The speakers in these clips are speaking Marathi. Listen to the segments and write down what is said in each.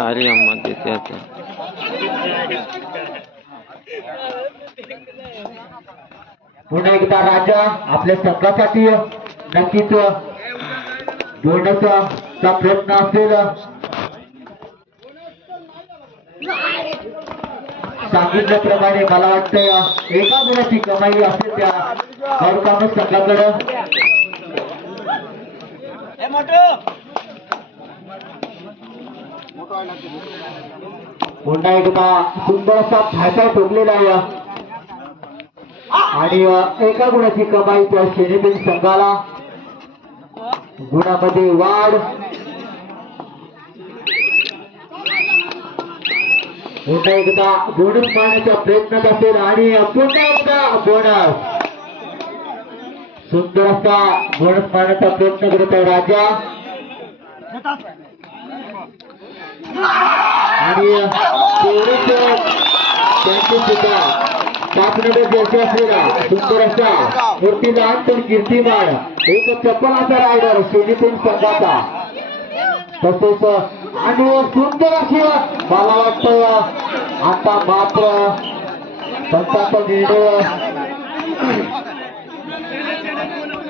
अरे अम्मा देते आता पुन्हा एकदा राजा आपल्या संघासाठी नक्कीच जोडण्याचा चा प्रयत्न असेल. सांगितल्याप्रमाणे मला वाटतं एका गुणाची कमाई असेल त्या संघाकडं मोठा एक सुंदर असा फायदा ठोकलेला आहे. आणि एका गुणाची कमाई त्या शेनेबिन संघाला. गुणामध्ये वाढ. पुन्हा एकदा बोनस मारण्याचा प्रयत्न असेल आणि पुन्हा एकदा बोनस सुंदर असा बोनस मारण्याचा प्रयत्न करत आहे राजा. आणि त्यांचे सुद्धा पाच नंबर जर्सी असलेला सुंदर असा मूर्तीमान पण कीर्तिमान. एक चप्पलाचा रायडर सोनीपूर संघाचा तसेच आणि सुंदर अशी मला वाटतं आता मात्र पंचाचा निर्णय पंचाचा निर्णय दोन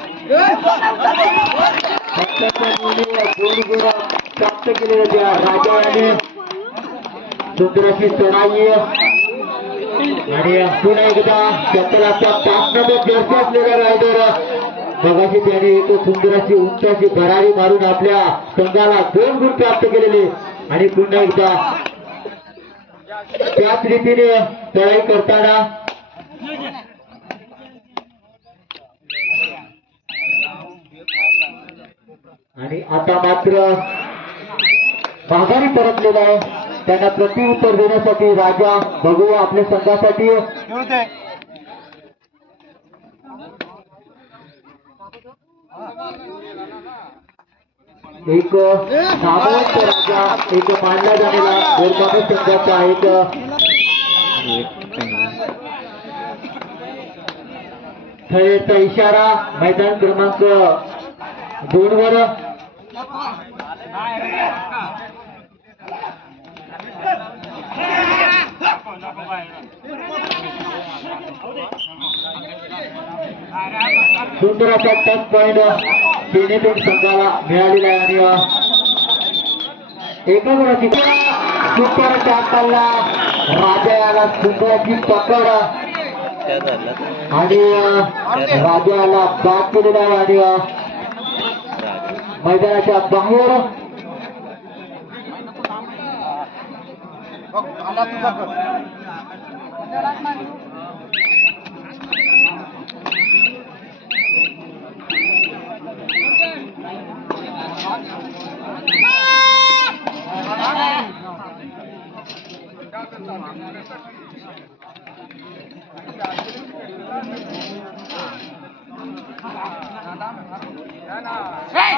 गुण प्राप्त केलेल्या त्या राजाने सुंदर अशी चढाई आणि पुन्हा एकदा चप्पलाचा पाच नंबर जर्सी असलेला रायडर बघाशी त्याने एक सुंदराची उंचाची भरारी मारून आपल्या संघाला दोन गुण प्राप्त केलेले आणि पुन्हा एकदा त्याच रीतीने तयारी करताना आणि आता मात्र माघारी परतलेला आहे. त्यांना प्रत्युत्तर देण्यासाठी राजा बघूया आपल्या संघासाठी. एक सामंत राजा एक मानला जाणारा गोरकामत संघाचा एक एक थळेचा इशारा मैदान क्रमांक दोन वर सुंदर असा टच पॉइंट सेनेपेट संघाला मिळालेला आहे आणि एका गुणाची सुपर टॅकलला राजा याला सुंदराची पकड आणि अ, राजाला बाद केलेला आहे आणि मैदानाच्या बाहेर असं सुंदर असा रायडर विनोद उदरवाडी या संघाकडून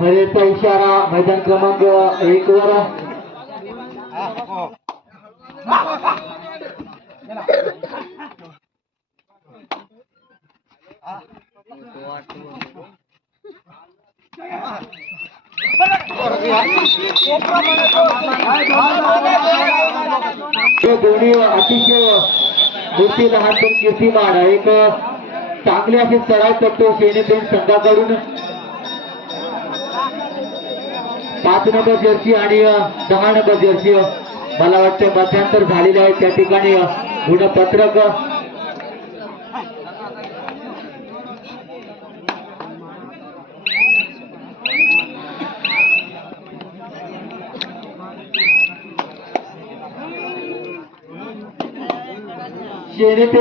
थळेचा इशारा. मैदान क्रमांक एक वर. दोन्ही अतिशय मूर्ती लहान पण कीर्तिमान एक चांगले असे चढाव करतो सेनेपेन संघाकडून. पाच नंबर जर्सी आणि दहा नंबर जर्सी मला वाटतं मध्यांतर झालेले आहे त्या ठिकाणी गुणपत्रक अ,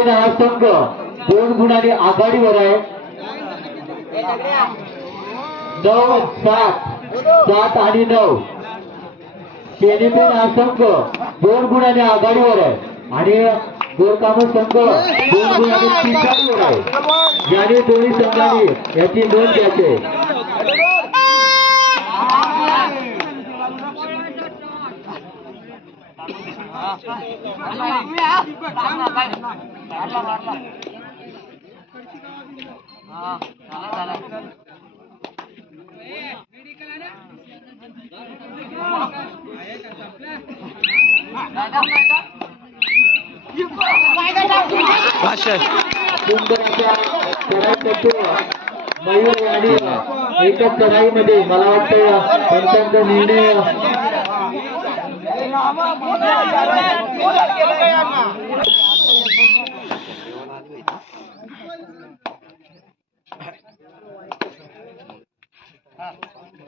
हा संघ दोन गुणांनी आघाडीवर आहे. नऊ सात. सात आणि नऊ सेनेपेन हा संघ दोन गुणाने आघाडीवर आहे. आणि गोरकाम संघ दोन गुणाने पिछाडीवर आहे. याने दोन्ही संघाने याची नोंद घ्यायची पाचशे करतो मयूर आणि एकच चढाईमध्ये मला वाटतं पंचांचा निर्णय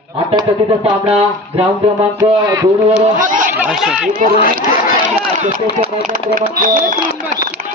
आता कधीचा सामना ग्राउंड क्रमांक दोन वर क्रमांक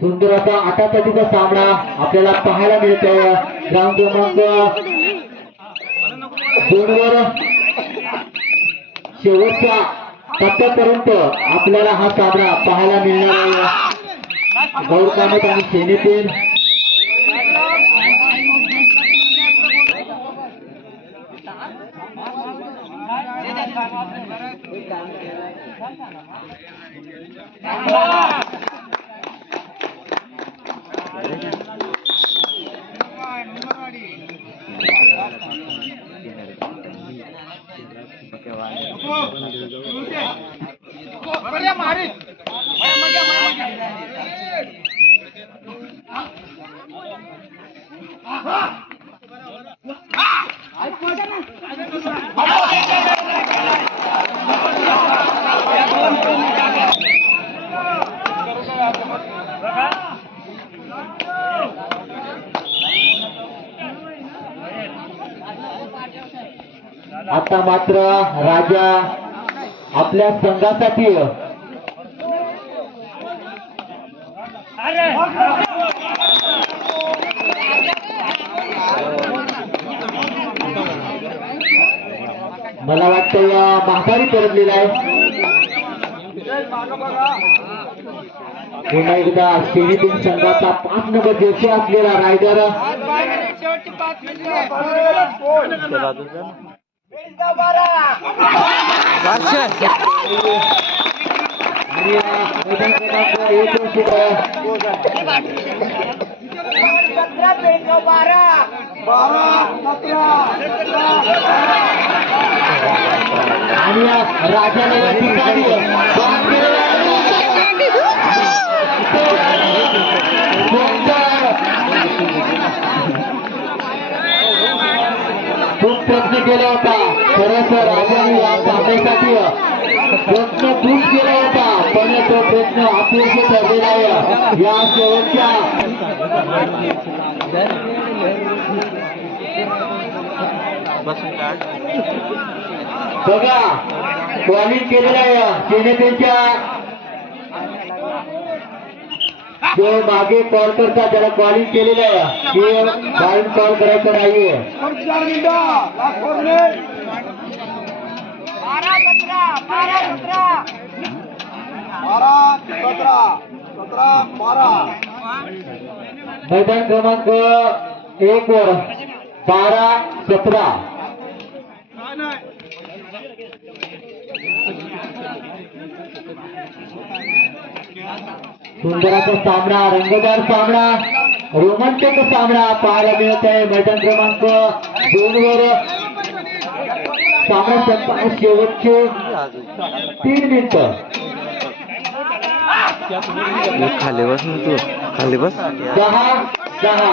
सुंदर असा आटापाटीचा सामना आपल्याला पाहायला मिळतो ग्राउंड क्रमांक दोनवर शेवटच्या टप्प्यापर्यंत आपल्याला हा सामना पाहायला मिळणार आहे. गौर कामत आणि सेनेतील Aha! आता मात्र राजा आपल्या संघासाठी मला वाटतं या माघारी परतलेला आहे. पुन्हा एकदा सेनेतील संघाचा पाच नंबर जर्सी असलेला रायडर. आणि या राजाने या ठिकाणी बाण केलेला आहे. सुंदर. खूप प्रयत्न केला होता. खरंच राजाने या सामन्यासाठी प्रयत्न खूप केला होता. पण तो प्रयत्न अपूर्ण ठरलेला आहे या शेवटच्या बघा बॉलिंग केलेला आहे? सेनेपेच्या जो मागे कॉल करता त्याला कॉलिंग केलेलं आहे. की बाहेर कॉल करायचं नाहीये. मैदान क्रमांक एक वर बारा सतरा. सुंदर असा सामना रंगदार सामना रोमांचक सामना पाहायला मिळत आहे मैदान क्रमांक दोन वर. सामना संपण्यास शेवटचे तीन मिनिटं. खाली बस ना तू. खाली बस. दहा दहा.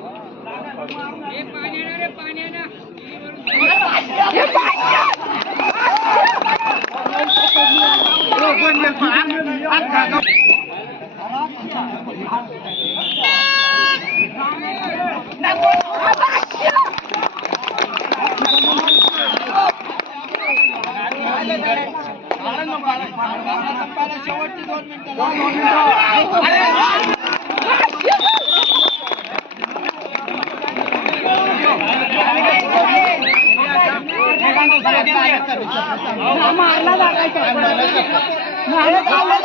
पाण्याला पाण्याला